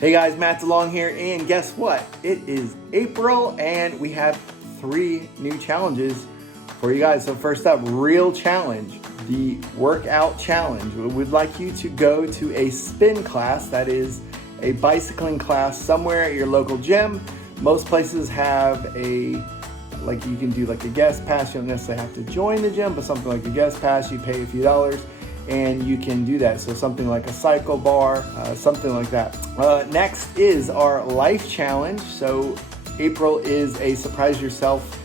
Hey guys, Matt DeLong here, and guess what? It is April, and we have 3 new challenges for you guys. So first up, real challenge, the workout challenge. We would like you to go to a spin class, that is a bicycling class somewhere at your local gym. Most places have you can do like a guest pass. You don't necessarily have to join the gym, but something like a guest pass, you pay a few dollars and you can do that. So something like a cycle bar, something like that. Next is our life challenge. So April is a surprise yourself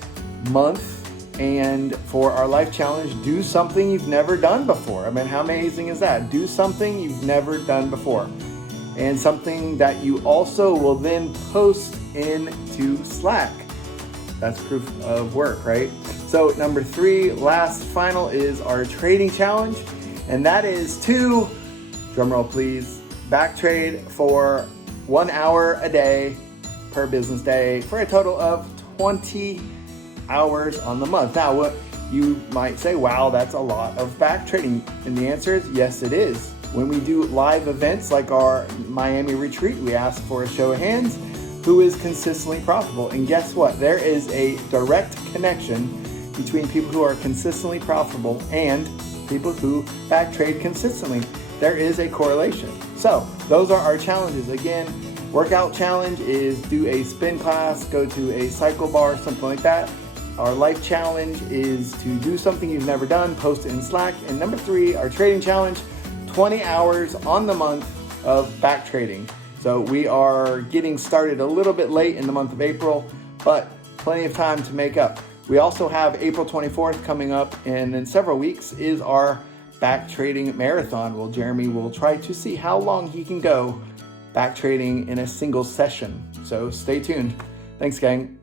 month. And for our life challenge, do something you've never done before. I mean, how amazing is that? Do something you've never done before. And something that you also will then post into Slack. That's proof of work, right? So number 3, last final, is our trading challenge. And that is to, drumroll please, back trade for 1 hour a day per business day for a total of 20 hours on the month. Now, what you might say, wow, that's a lot of back trading. And the answer is yes, it is. When we do live events like our Miami retreat, we ask for a show of hands who is consistently profitable. And guess what? There is a direct connection between people who are consistently profitable and people who back trade consistently. There is a correlation. So those are our challenges. Again, workout challenge is do a spin class, go to a cycle bar, something like that. Our life challenge is to do something you've never done, post it in Slack. And number 3, our trading challenge, 20 hours on the month of back trading. So we are getting started a little bit late in the month of April, but plenty of time to make up. We also have April 24th coming up, and in several weeks is our back trading marathon. Well, Jeremy will try to see how long he can go back trading in a single session. So stay tuned. Thanks, gang.